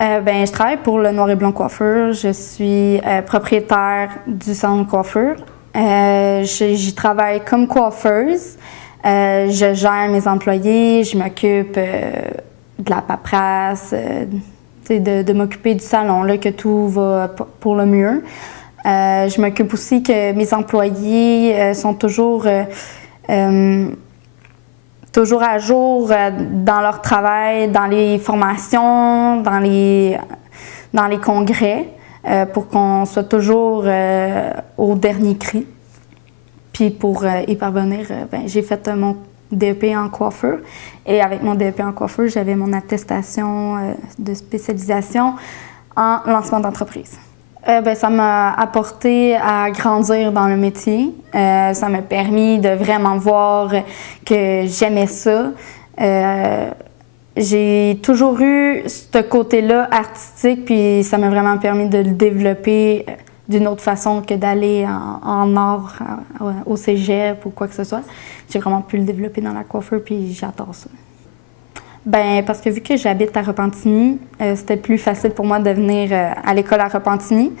Je travaille pour le Noir et Blanc Coiffure. Je suis propriétaire du salon de coiffure. J'y travaille comme coiffeuse. Je gère mes employés, je m'occupe de la paperasse, de m'occuper du salon, là, que tout va pour le mieux. Je m'occupe aussi que mes employés sont toujours à jour dans leur travail, dans les formations, dans les congrès, pour qu'on soit toujours au dernier cri. Puis pour y parvenir, j'ai fait mon DEP en coiffure. Et avec mon DEP en coiffure, j'avais mon attestation de spécialisation en lancement d'entreprise. Ça m'a apporté à grandir dans le métier. Ça m'a permis de vraiment voir que j'aimais ça. J'ai toujours eu ce côté-là artistique, puis ça m'a vraiment permis de le développer d'une autre façon que d'aller en art au cégep ou quoi que ce soit. J'ai vraiment pu le développer dans la coiffure, puis j'adore ça. Parce que vu que j'habite à Repentigny, c'était plus facile pour moi de venir à l'école à Repentigny.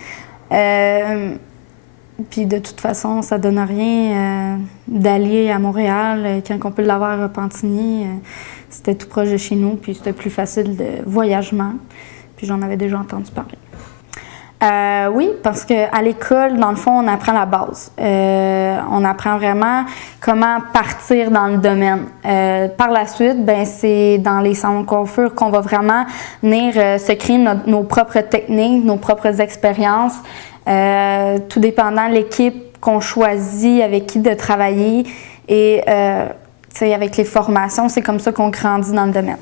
Puis de toute façon, ça donne rien d'aller à Montréal quand on peut l'avoir à Repentigny. C'était tout proche de chez nous, puis c'était plus facile de voyagement. Puis j'en avais déjà entendu parler. Oui, parce qu'à l'école, dans le fond, on apprend la base. On apprend vraiment comment partir dans le domaine. Par la suite, c'est dans les salons de coiffure qu'on va vraiment venir se créer nos propres techniques, nos propres expériences, tout dépendant de l'équipe qu'on choisit, avec qui de travailler. Et avec les formations, c'est comme ça qu'on grandit dans le domaine.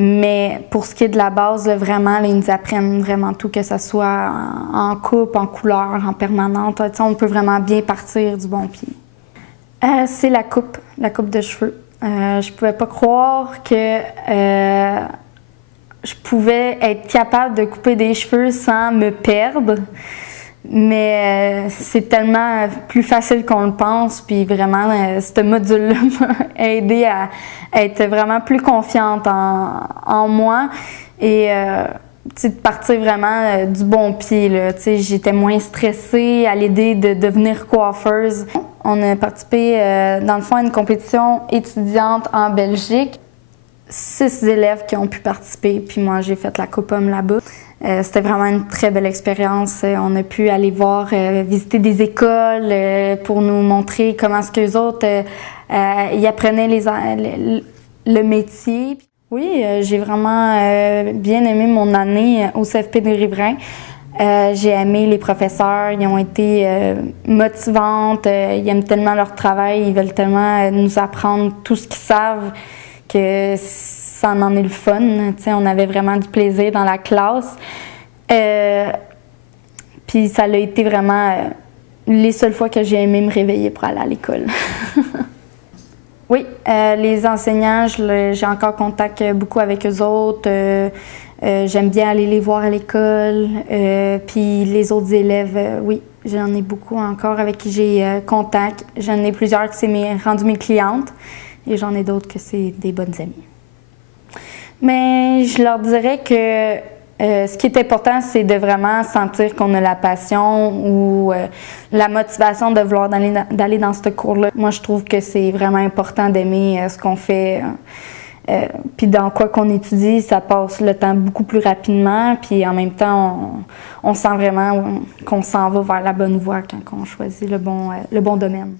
Mais pour ce qui est de la base, là, vraiment, là, ils nous apprennent vraiment tout, que ce soit en coupe, en couleur, en permanente. On peut vraiment bien partir du bon pied. C'est la coupe de cheveux. Je pouvais pas croire que je pouvais être capable de couper des cheveux sans me perdre. Mais c'est tellement plus facile qu'on le pense, puis vraiment, ce module-là m'a aidé à être vraiment plus confiante en moi et de partir vraiment du bon pied, là. J'étais moins stressée à l'idée de devenir coiffeuse. On a participé, dans le fond, à une compétition étudiante en Belgique. 6 élèves qui ont pu participer, puis moi, j'ai fait la Coupe Homme là-bas. C'était vraiment une très belle expérience. On a pu aller voir, visiter des écoles pour nous montrer comment est-ce qu'eux autres y apprenaient le métier. Oui, j'ai vraiment bien aimé mon année au CFP de Riverains. J'ai aimé les professeurs, ils ont été motivantes, ils aiment tellement leur travail, ils veulent tellement nous apprendre tout ce qu'ils savent que ça en est le fun. On avait vraiment du plaisir dans la classe. Puis ça a été vraiment les seules fois que j'ai aimé me réveiller pour aller à l'école. Oui, les enseignants, j'ai encore contact beaucoup avec eux autres. J'aime bien aller les voir à l'école. Puis les autres élèves, oui, j'en ai beaucoup encore avec qui j'ai contact. J'en ai plusieurs qui c'est rendu mes clientes et j'en ai d'autres que c'est des bonnes amies. Mais je leur dirais que ce qui est important, c'est de vraiment sentir qu'on a la passion ou la motivation de vouloir d'aller dans ce cours-là. Moi, je trouve que c'est vraiment important d'aimer ce qu'on fait. Puis dans quoi qu'on étudie, ça passe le temps beaucoup plus rapidement. Puis en même temps, on sent vraiment qu'on s'en va vers la bonne voie quand on choisit le bon domaine.